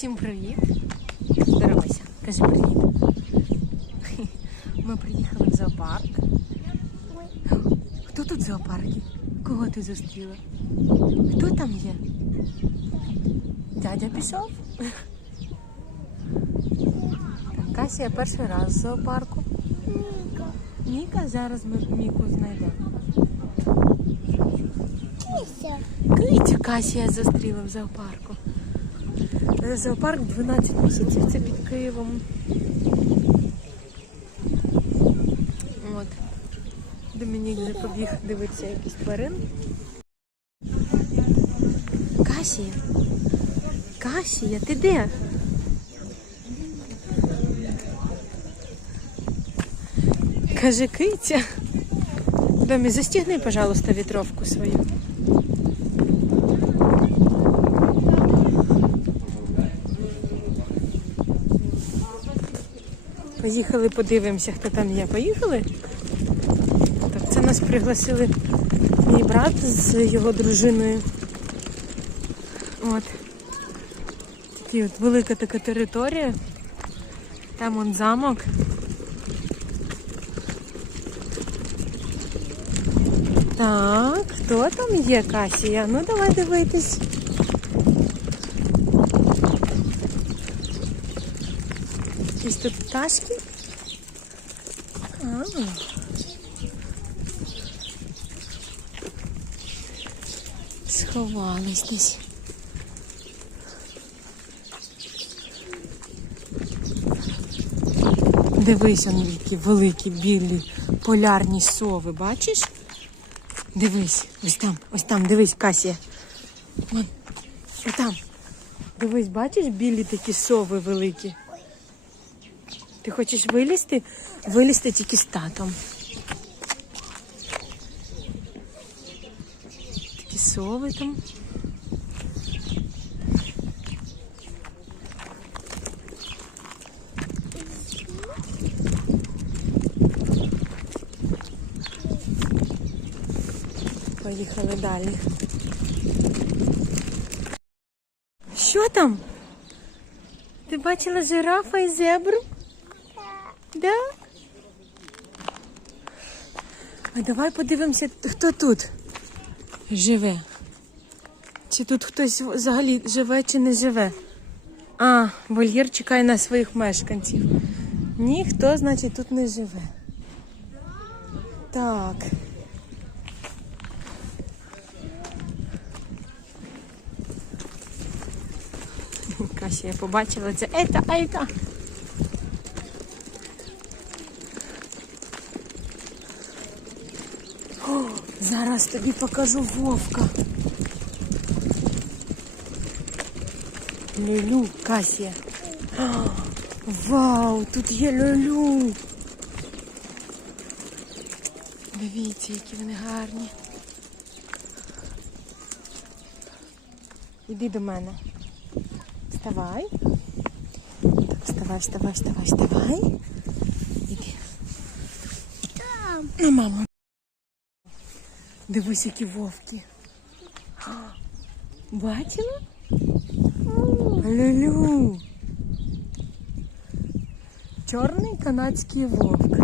Усім привіт! Здоровайся, кажи привіт. Ми приїхали в зоопарк. Хто тут в зоопарку? Кого ти зустріла? Хто там є? Дядя пішов? Так, Касія перший раз в зоопарку. Ніка, зараз ми Міку знайдемо. Кицю Касія зустріла в зоопарку. Е, Зоопарк 12 місяців, це під Києвом. От. Домінік вже побіг дивитися якісь тварин. Касія. Касія, ти де? Каже киця. Домі, застігни, пожалуйста, вітровку свою. Поїхали, подивимося, хто там є. Поїхали? Так, це нас пригласили мій брат з його дружиною. От. Такі от велика така територія. Там он замок. Так, хто там є, Касія? Ну давай дивитись. Якісь тут пташки. А. Сховались десь. Дивись, он великі білі полярні сови, бачиш? Дивись, ось там, ось там, дивись, Касія. Вон, ось там. Дивись, бачиш білі такі сови великі. Ти хочеш вилізти? Вилізти тільки з татом. Такі сови там. Поїхали далі. Що там? Ти бачила жирафа і зебру? Да? А давай подивимося, хто тут живе. Чи тут хтось взагалі живе чи не живе? А, вольєр чекає на своїх мешканців. Ніхто, значить, тут не живе. Так. Кася, я побачила це. Ета, ета. Зараз тобі покажу вовка. Люлю, Касія. Вау, тут є люлю. Дивіться, які вони гарні. Іди до мене. Вставай. Так, вставай, вставай, вставай, вставай. Іди. На маму. Дивись, які вовки. Бачила? Люлю. Чорний канадський вовк.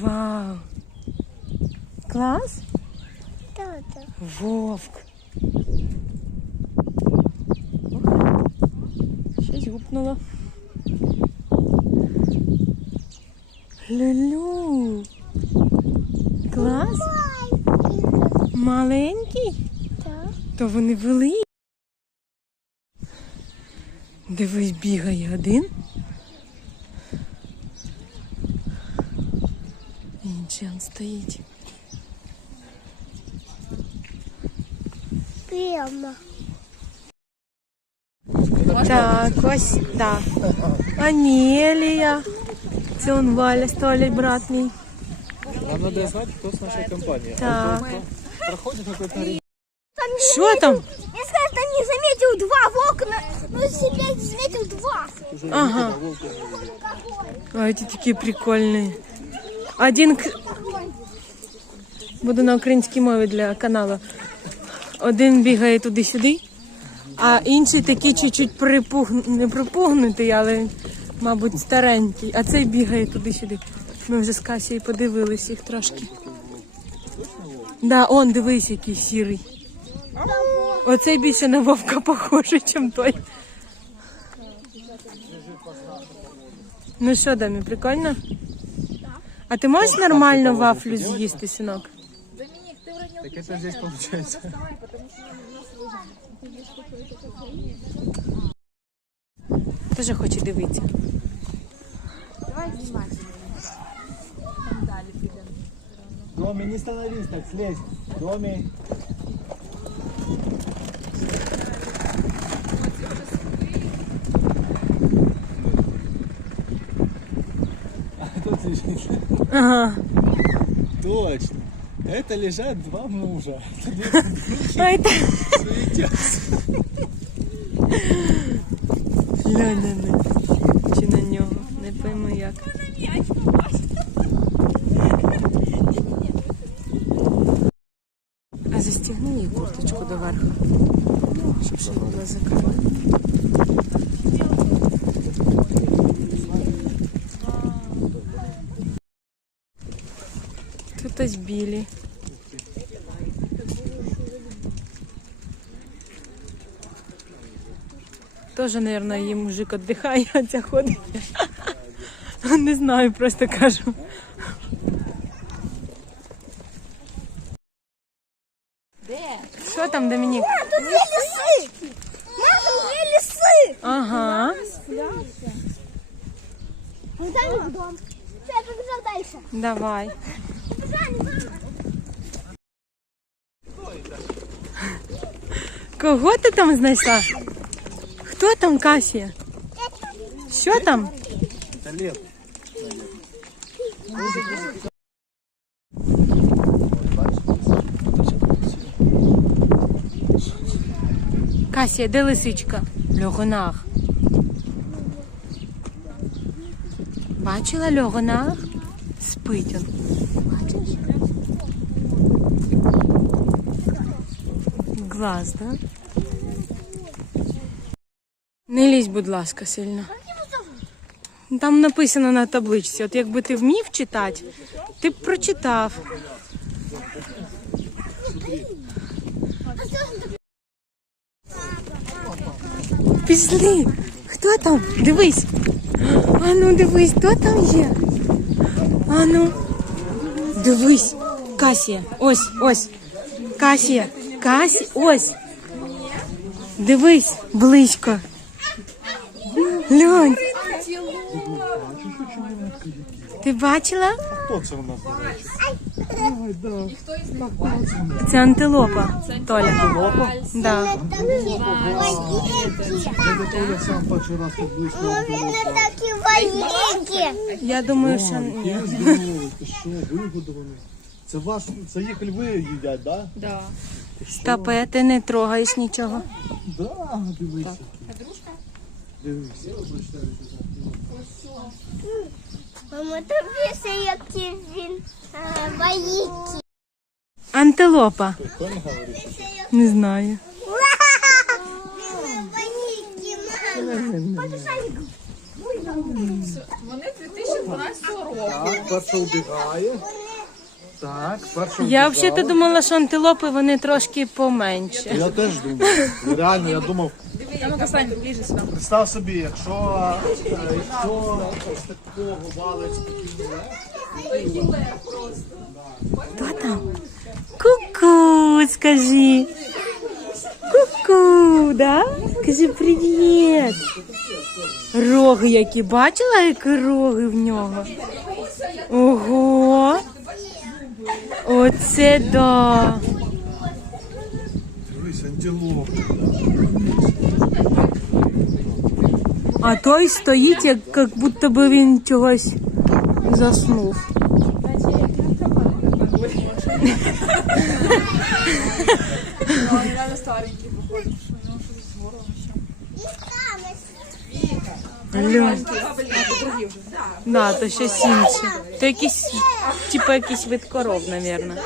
Вау. Клас? Вовк. Щось гупнуло. Люлю. Клас? Маленький? То вони великі. Дивись, бігає один. Інший он стоїть. Прямо. Так, ось, да. Анелія. Це он Валя стоїть, брат мій. Нам надо знать, кто с нашей компании. Так. Проходит какой-то. Що там? Я сказал, что не заметил два волка, но себя заметил два. Ага. А эти такие прикольные. Один к... буду на українській мові для каналу. Один бігає туди-сюди, А інший такий чуть-чуть припугн... не припугнутий, але, мабуть, старенький. А цей бігає туди-сюди. Ми вже з Касією подивились їх трошки. Да, он, дивись, який сірий. Оцей більше на вовка похожий, ніж той. Ну що, Дамі, прикольно? А ти можеш нормально вафлю з'їсти, синок? Так это здесь получается. Теж хоче дивитися. Доми, не становись так, слезь. Доми. А тут лежит. Ага. Точно. Это лежат два мужа. Ай, та... Суетятся. Них. Чи на нього. Не пойму як. Застігни їй курточку доверху. Щоб ще була закрила. Тут ось білі. Тоже, наверное, її мужик віддихає, а ця ходить. Не знаю, просто кажу. Що там, Домінік? Тут є ліси. Мама, тут є ліси. Ага. Вон там їх дом. Все, я побіжав далі. Давай. Кого ти там знайшла? Хто там, Касія? Що там? Касія, де лисичка? Льогонах. Бачила льогонах? Спить он. Глаз, да? Не лізь, будь ласка, сильно. Там написано на табличці. От якби ти вмів читати, ти б прочитав. Пішли. Хто там? Дивись. А ну дивись, хто там є? А ну. Дивись. Касія. Ось, ось. Касія. Касі. Ось. Дивись близько. Льонь. Ти бачила? Хто це у нас Це антилопа. Толя. Да. Там є. Я сам перший раз тут близько. Вони такі воєнки. Я думаю, що ні. Я ти що, вигодований. Це ваш, це їх льви їдять, да? Стопе, ти не трогаєш нічого. Да, дивися. Дивися. Мама, тобі все, які він е. Антилопа. Не знаю. Так, перша убігає. Так, перша Я взагалі думала, що антилопи вони трошки поменше. Я теж думав. Реально, я думав. Представ собі, якщо, е, якщо ось такого валить спокійно Хто там? Ку-ку, скажи. Ку-ку, да? Скажи привіт. Роги які. Бачила, які роги в нього? Ого. Оце да. Дивись, антилоп. А той стоїть, як, як будто би він чогось заснув. Да, то щось інше. То якийсь, типу якийсь вид коров, мабуть.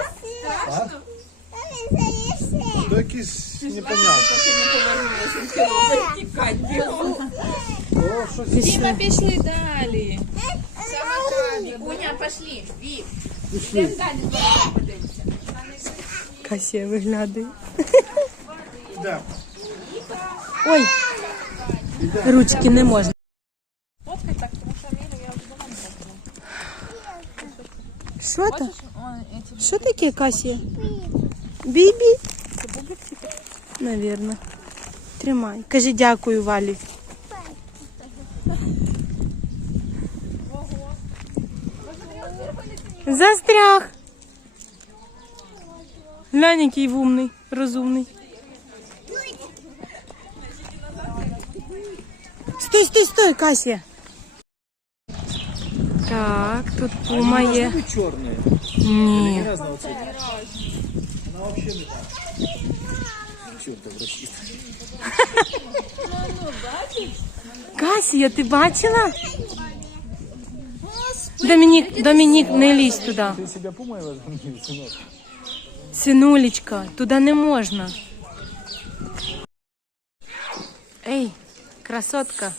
То якісь непонятно. О, щось Пішли. Пішли далі. Вікуня, пішли. Вік. Йдемо далі з вами подивимося. Касія виглядає. йде. Ой, ручки не можна. Фоткай так, тому що Аміля, я вже давно не Що то? бачила. Що таке, Касія? Бібі? Навірно. Тримай. Кажи дякую, Валі. Застряг. Глянь, який вумний, розумний. Стой, стой, стой, Касія. Так, тут пума є. чорне. Ні. Цвета. Вона взагалі не так. Чорта вращить. Касія, ти бачила? Домінік, Домінік, не лізь туди. Ти себе пумою возьмів, синок? Синулечка, туди не можна. Ей, красотка.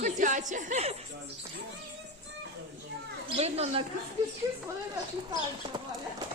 Котяче. Видно на кис-кис-кис, вони нас вітають.